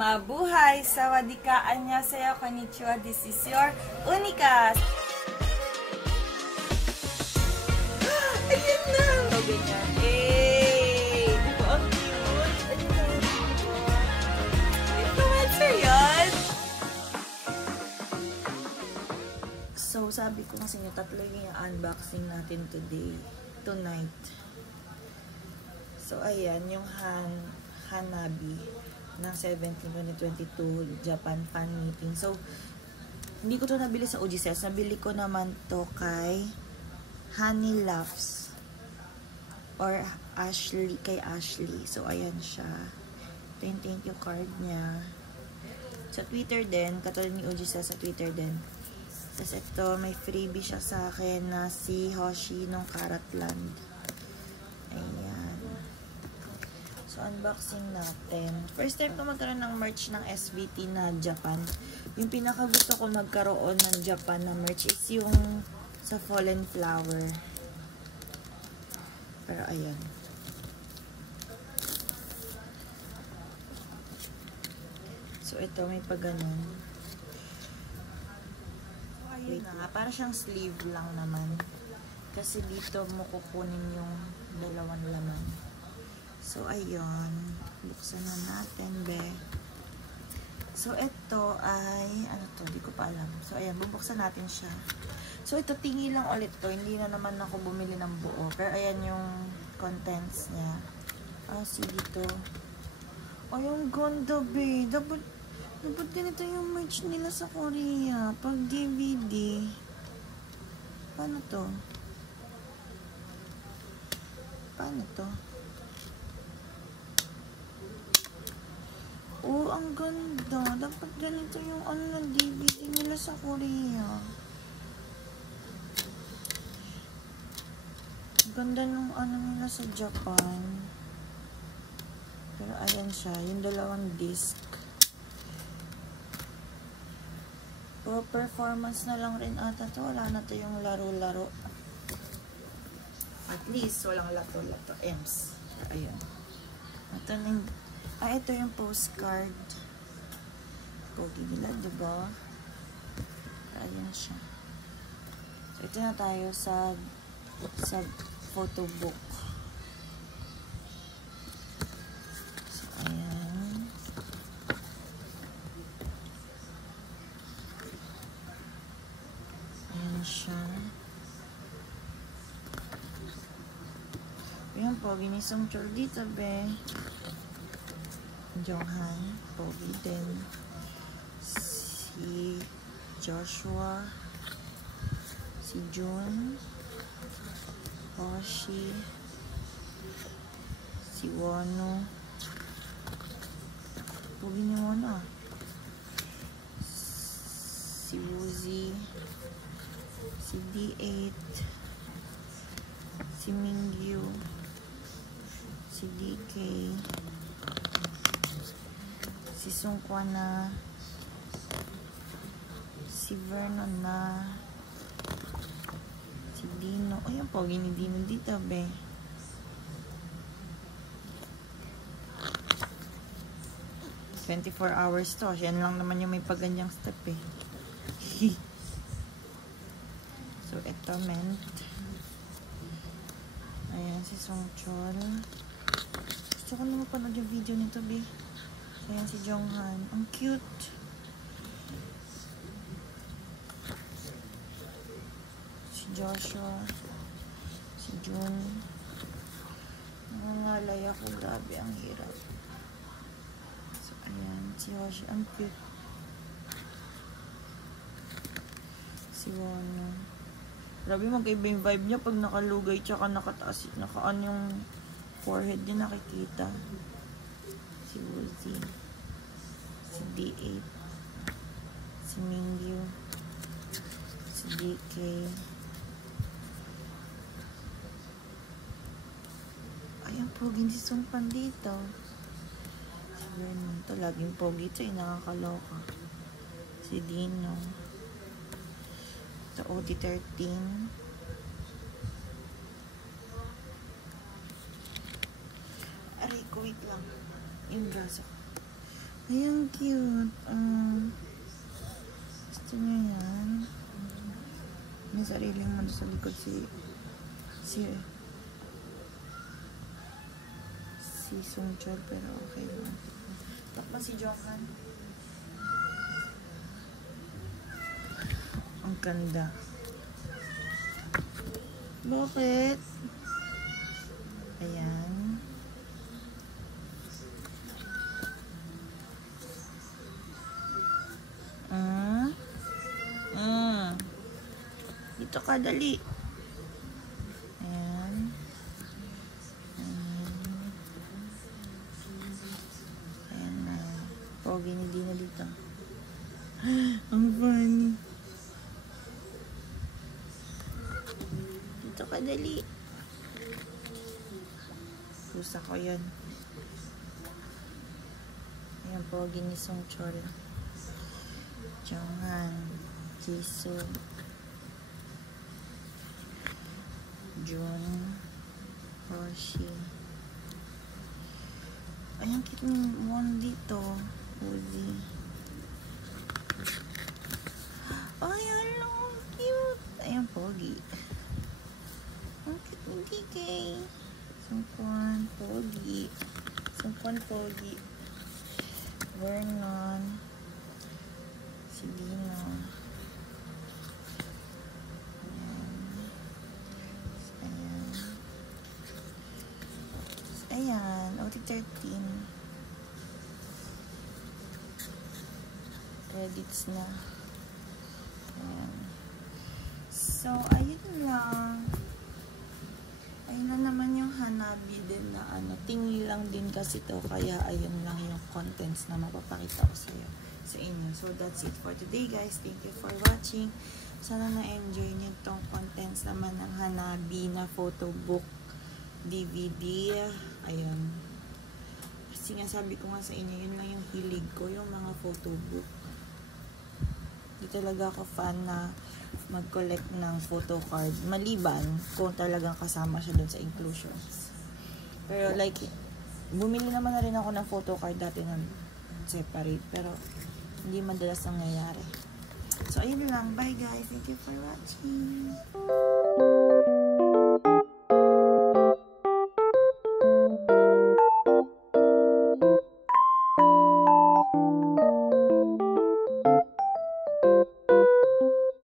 Mabuhay! Sawadika! Annyeonghaseyo! Konnichiwa! This is your Unika! Ayan na! O, ganyan. Hey! Diba ang cute? Ayan na. Influencer yan! So, sabi ko kasi nyo, tatlo yung unboxing natin tonight. So, ayan, yung Hanabi ng 17/2022 Japan fan meeting. So, hindi ko to nabili sa OG Sales. Nabili ko naman to kay Honey Loves or kay Ashley. So, ayan siya. Ito yung thank you card niya. Sa Twitter din, katulad ni OG Sales sa Twitter din. Tapos ito, may freebie siya sa akin na si Hoshi ng Karatland. Ayan. So, unboxing natin. First time ko magkaroon ng merch ng SVT na Japan. Yung pinaka gusto ko magkaroon ng Japan na merch is yung sa Fallen Flower. Pero, ayan. So, ito, may pag-ganon. Wait na. Para siyang sleeve lang naman. Kasi dito mo kukunin yung dalawang laman. So, ayun. Buksan na natin, be. So, ito ay, ano to? Di ko pa alam. So, ayan. Bubuksan natin siya. So, ito, tingi lang ulit to. Hindi na naman ako bumili ng buo. Pero, ayan yung contents niya. See dito. Ay, yung ganda, be. Dapat ganito yung merch nila sa Korea. Pag DVD. Paano to? Paano to? Oh, ang ganda. Dapat ganito yung ng DVD nila sa Korea. Ganda ng nila sa Japan. Pero ayan siya. Yung dalawang disc. For performance na lang rin ata to. Wala na to yung laro-laro. At least, walang lato-lato. Ems. Ayan. Ito ito yung postcard. Pogi nila, diba? Ayan siya. So, ito na tayo sa photo book. So, ayan. Ayan siya. Ayan, pogi ni Song Chol dito, be. Jonghan, pogi din. Si Joshua, si Jun, Hoshi, si Wono, pogi ni Wono, si Woozy, si D8, si Mingyu, si DK, si Sungkwa na, si Vernon na, si Dino. Ay, ang pogi ni Dino dito, be. "24 hours to." Yan lang naman yung may paganyang step, eh. So, ito, mint. Ayan, si Songchol. Gusto ko naman panood yung video nito, be. Ayan si Jonghan. Ang cute. Si Joshua. Si Jun. Nangangalay ako. Grabe, ang hirap. So, ayan. Si Hoshi. Ang cute. Si Wono. Grabe, magkaiba yung vibe niya pag nakalugay tsaka nakataas. Nakaan yung forehead din nakikita. Si Woozy. Si D8, si Mingyu, si DK, ayan, pogi si Sungpan dito. Si Vernon, ito laging pogi ito, nakakaloka. Si Dino, ito OT13, aray ko, wait lang. Yung braso ko. Ay, ang cute. Gusto niyo yan? May sariling mundo sa likod si Sungchol, pero okay lang. Tapos si Johan. Ang ganda. Bakit? Ayan. Dito ka, dali. Ayan. Ayan na. Pogi ni Dina dito. Ang funny. Dito ka, dali. Pusa ko yan. Ayan, pogi ni Sungchol. Johan. Jisoo. Jun. Hoshi. Ayan, cute mo dito. Uzi. Ay, hello. Cute. Ayan, pogi. Ang cute ni DK. Sungkwan, pogi. Sungkwan, pogi. Vernon. Si Dino. Ayan, OT13. Credits na. Ayan. So, ayun lang. Ayun na naman yung Hanabi din na ano. Tingin lang din kasi to. Kaya ayun lang yung contents na mapapakita ko sa inyo. So, that's it for today, guys. Thank you for watching. Sana na-enjoy nyo tong contents naman ng Hanabi na photo book DVD. Ayun. Kasi nga sabi ko nga sa inyo, yun lang yung hilig ko, yung mga photo book. Di talaga ako fan na mag-collect ng photo card. Maliban kung talagang kasama siya dun sa inclusions. Pero like, bumili naman na rin ako ng photo card dati ng separate. Pero hindi madalas nangyayari. So, ayun lang. Bye guys. Thank you for watching.